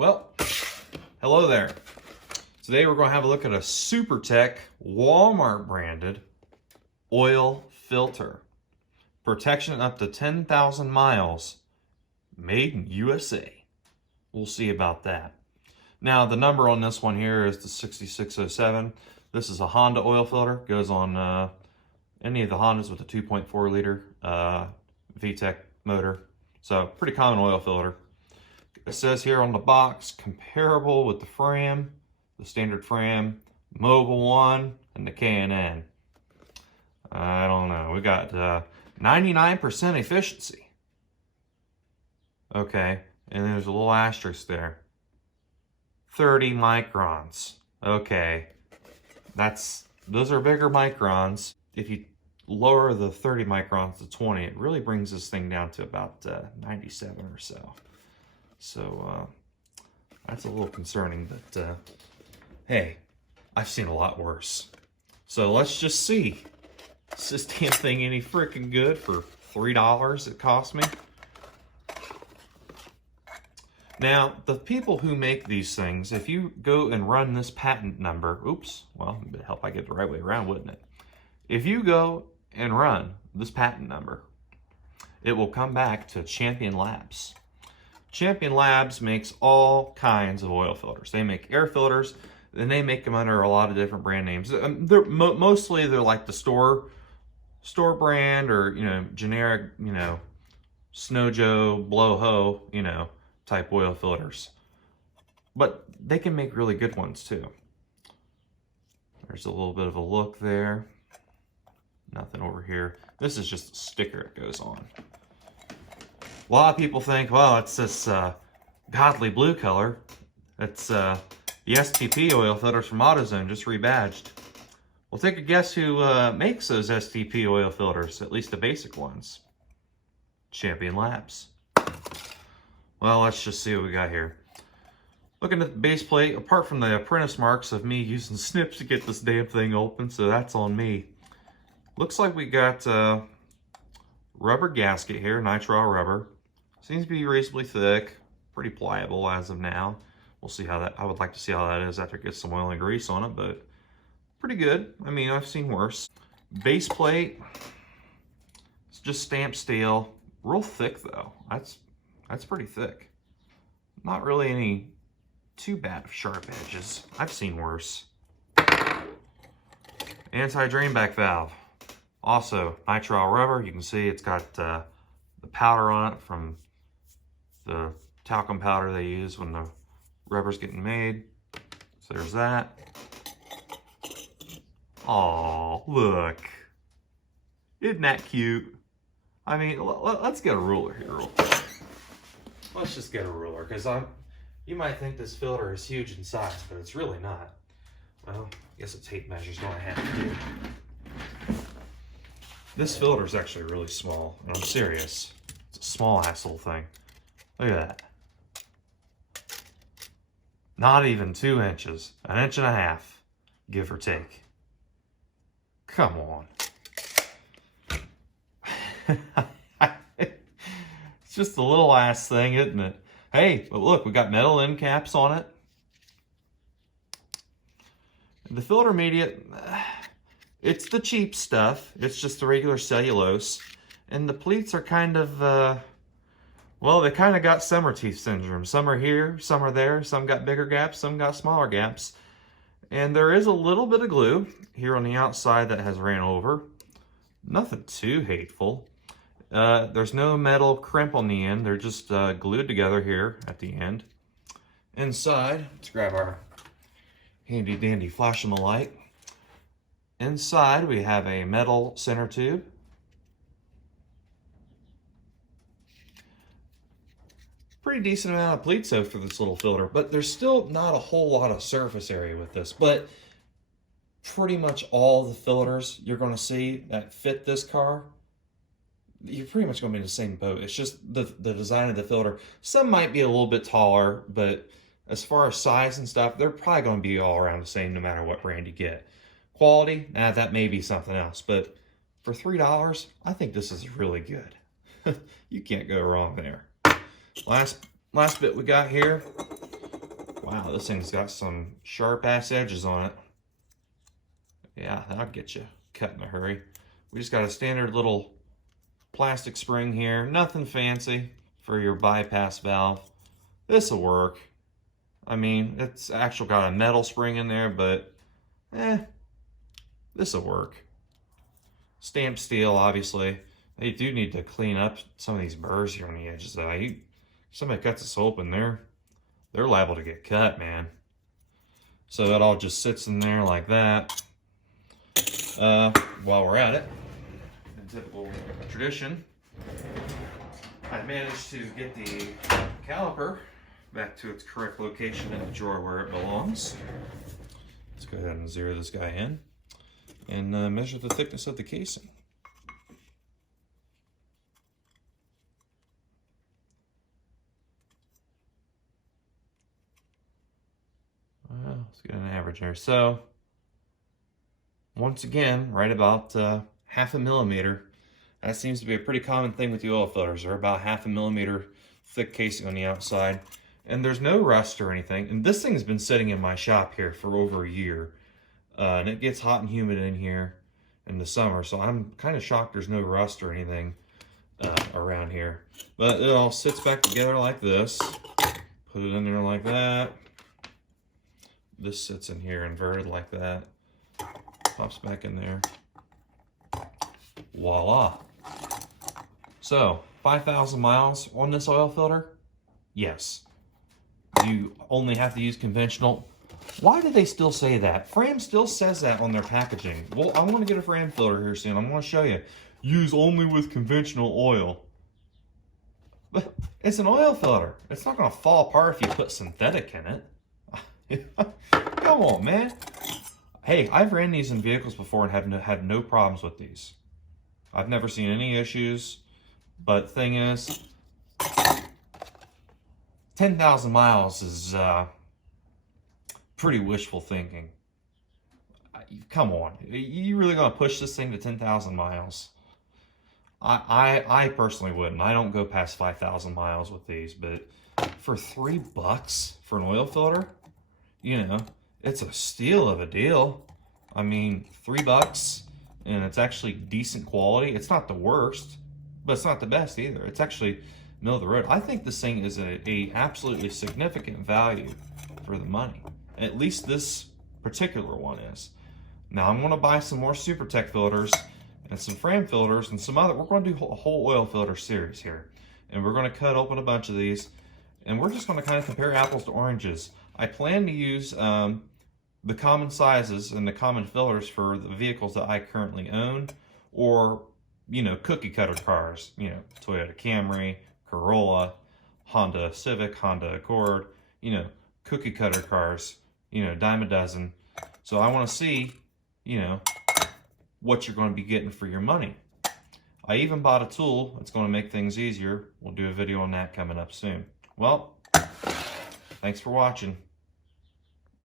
Well, hello there. Today we're going to have a look at a Supertech Walmart branded oil filter. Protection up to 10,000 miles. Made in USA. We'll see about that. Now the number on this one here is the 6607. This is a Honda oil filter. Goes on any of the Hondas with a 2.4 liter VTEC motor. So pretty common oil filter. It says here on the box, comparable with the Fram, the standard Fram, Mobile One, and the K&N. I don't know. We got 99% efficiency. Okay, and there's a little asterisk there. 30 microns. Okay, those are bigger microns. If you lower the 30 microns to 20, it really brings this thing down to about 97 or so. So that's a little concerning, but hey, I've seen a lot worse. So let's just see. Is this damn thing any freaking good for $3 it cost me? Now, the people who make these things, if you go and run this patent number, oops, well, it'd help I get the right way around, wouldn't it? If you go and run this patent number, it will come back to Champion Labs. Champion Labs makes all kinds of oil filters. They make air filters, and they make them under a lot of different brand names. Mostly they're like the store brand, or generic, Snow Joe, Blow Ho, type oil filters. But they can make really good ones too. There's a little bit of a look there. Nothing over here. This is just a sticker it goes on. A lot of people think, well, it's this godly blue color. It's the STP oil filters from AutoZone, just rebadged. Well, take a guess who makes those STP oil filters, at least the basic ones. Champion Labs. Well, let's just see what we got here. Looking at the base plate, apart from the apprentice marks of me using snips to get this damn thing open, so that's on me. Looks like we got rubber gasket here, nitrile rubber. Seems to be reasonably thick, pretty pliable as of now. We'll see how that, I would like to see how that is after it gets some oil and grease on it, but pretty good. I mean, I've seen worse. Base plate, it's just stamped steel. Real thick though, that's pretty thick. Not really any too bad of sharp edges. I've seen worse. Anti-drain back valve. Also, nitrile rubber. You can see it's got the powder on it from the talcum powder they use when the rubber's getting made. So there's that. Oh, look. Isn't that cute? I mean, let's get a ruler here real quick. Let's just get a ruler, because you might think this filter is huge in size, but it's really not. Well, I guess a tape measure is going to have to do. This filter is actually really small, and I'm serious. It's a small ass little thing. Look at that. Not even 2 inches. 1.5 inches, give or take. Come on. It's just a little ass thing, isn't it? Hey, but look, we got metal end caps on it. The filter media, it's the cheap stuff. It's just the regular cellulose. And the pleats are kind of, well, they kind of got summer teeth syndrome. Some are here, some are there. Some got bigger gaps, some got smaller gaps. And there is a little bit of glue here on the outside that has ran over. Nothing too hateful. There's no metal crimp on the end. They're just glued together here at the end. Inside, let's grab our handy dandy flash on the light. Inside we have a metal center tube. Pretty decent amount of pleat soak for this little filter, but there's still not a whole lot of surface area with this. But pretty much all the filters you're going to see that fit this car, you're pretty much going to be in the same boat. It's just the design of the filter. Some might be a little bit taller, but as far as size and stuff, they're probably going to be all around the same no matter what brand you get. Quality, that may be something else, but for $3, I think this is really good. You can't go wrong there. Last bit we got here Wow, this thing's got some sharp ass edges on it. Yeah, that'll get you cut in a hurry. We just got a standard little plastic spring here. Nothing fancy for your bypass valve. This'll work. I mean, it's actually got a metal spring in there, but this'll work. Stamped steel, obviously. They do need to clean up some of these burrs here on the edges. Somebody cuts this open, they're liable to get cut, man. So that all just sits in there like that. While we're at it, in typical tradition, I managed to get the caliper back to its correct location in the drawer where it belongs. Let's go ahead and zero this guy in and measure the thickness of the casing. Well, let's get an average here. So, once again, right about 1/2 millimeter. That seems to be a pretty common thing with the oil filters. They're about 1/2 millimeter thick casing on the outside. And there's no rust or anything. And this thing's been sitting in my shop here for over a year. And it gets hot and humid in here in the summer. So I'm kind of shocked there's no rust or anything around here. But it all sits back together like this. Put it in there like that. This sits in here inverted like that. Pops back in there. Voila. So, 5,000 miles on this oil filter? Yes. You only have to use conventional. Why do they still say that? Fram still says that on their packaging. Well, I want to get a Fram filter here soon. I'm going to show you. Use only with conventional oil. But it's an oil filter. It's not going to fall apart if you put synthetic in it. Come on, man. Hey, I've ran these in vehicles before and had no problems with these. I've never seen any issues. But the thing is, 10,000 miles is pretty wishful thinking. Come on, you really gonna push this thing to 10,000 miles? I personally wouldn't. I don't go past 5,000 miles with these, but for $3 for an oil filter, you know, it's a steal of a deal. I mean, $3, and it's actually decent quality. It's not the worst, but it's not the best either. It's actually middle of the road. I think this thing is a absolutely significant value for the money. At least this particular one is. Now I'm going to buy some more Supertech filters and some Fram filters and some other. We're going to do a whole oil filter series here, and we're going to cut open a bunch of these, and we're just going to kind of compare apples to oranges. I plan to use the common sizes and the common filters for the vehicles that I currently own, or, you know, cookie cutter cars, you know, Toyota Camry, Corolla, Honda Civic, Honda Accord, you know, cookie cutter cars, you know, dime a dozen. So I want to see, you know, what you're going to be getting for your money. I even bought a tool that's going to make things easier. We'll do a video on that coming up soon. Well, thanks for watching.